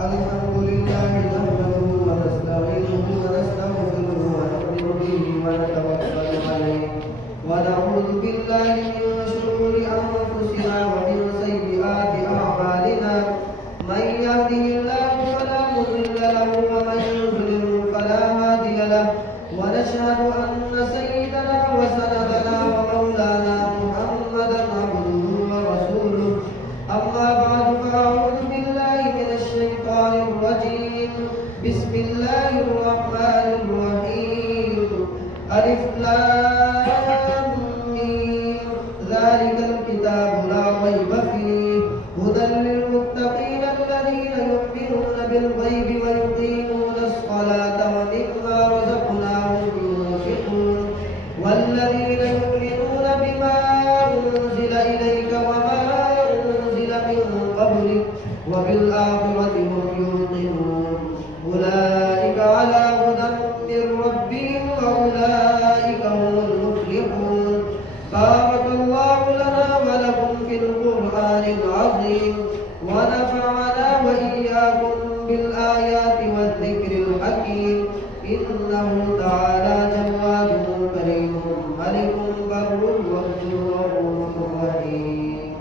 الحمد لله نحمده ونستعينه ونستغفره ونؤمن به ونتوكل عليه ونعوذ بالله من شرور أنفسنا ومن سيئات أعمالنا من يهده الله فلا مضل له ومن يضلل فلا هادي له ونشهد أن سيدنا وسندنا ومولانا محمدا عبده ورسوله أما بعد فأعوذ بالله من الشيطان الرجيم بسم الله الرحمن الرحيم ألف لام ميم ذلك الكتاب لا ريب فيه هدى للمتقين الذين يؤمنون بالغيب ويقيمون الصلاة ومما رزقناهم ينفقون والذين يؤمنون بما أنزل إليك وما أنزل من قبلك وبالآخرة هم يوقنون أولئك على هدى من ربهم وأولئك هم المفلحون بارك الله لنا ولكم في القرآن العظيم ونفعنا وإياكم بالآيات والذكر الحكيم إنه تعالى جواد كريم ملك بر رؤوف رحيم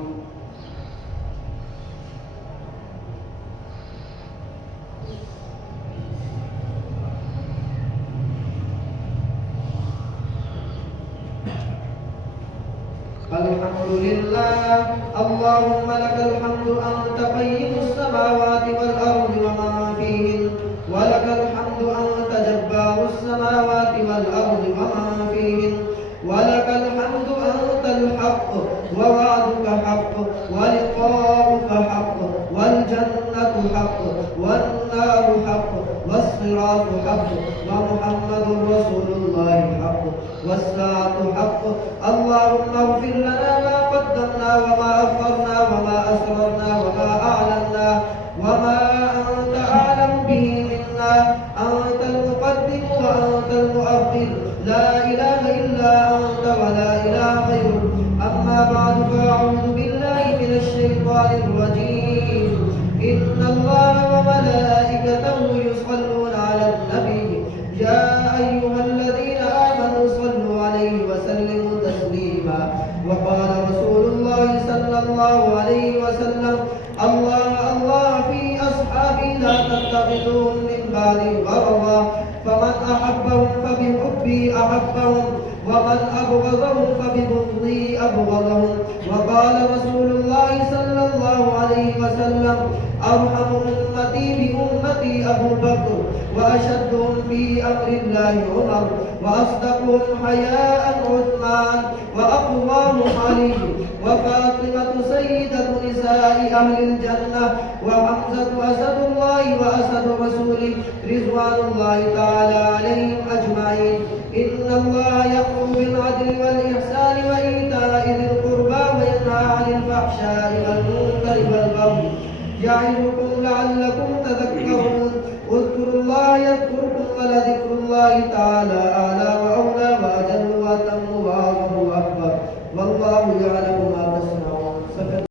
الحمد لله اللهم لك الحمد أنت قيم السماوات والأرض ومن فيهن ولك الحمد أنت جبار السماوات والأرض ومن فيهن ولك الحمد أنت الحق ووعدك حق ولقاؤك حق والجنة حق والنار حق والصراط حق ومحمد رسول الله حق والساعة حق اللهم اغفر لنا ما قدمنا وما أخرنا وما أسررنا وما أعلنا وما أنت أعلم به منا أنت المقدم وأنت المؤخر لا إله إلا أنت ولا إله غيرك أما بعد فأعوذ بالله من الشيطان الرجيم إن الله وملائكته يصلون على النبي يا أيها الذين آمنوا صلوا عليه وسلموا تسليما وقال رسول الله صلى الله عليه وسلم الله الله في أصحابي لا تتخذوهم من بعدي غرضا فمن أحبهم فبحبي أحبهم ومن أبغضهم فببغضي أبغضهم وقال رسول الله صلى الله عليه وسلم أرحم أمتي بأمتي أبو بكر وأشدهم في أمر الله عمر وأصدقهم حياء عثمان وأقواهم علي وفاطمة سيدة نساء أهل الجنة وحمزة أسد الله وأسد رسوله رضوان الله تعالى عليهم أجمعين إن الله يأمر بالعدل والإحسان وإيتاء ذي القربى وينهى عن الفحشاء والمنكر والبغي يعظكم لعلكم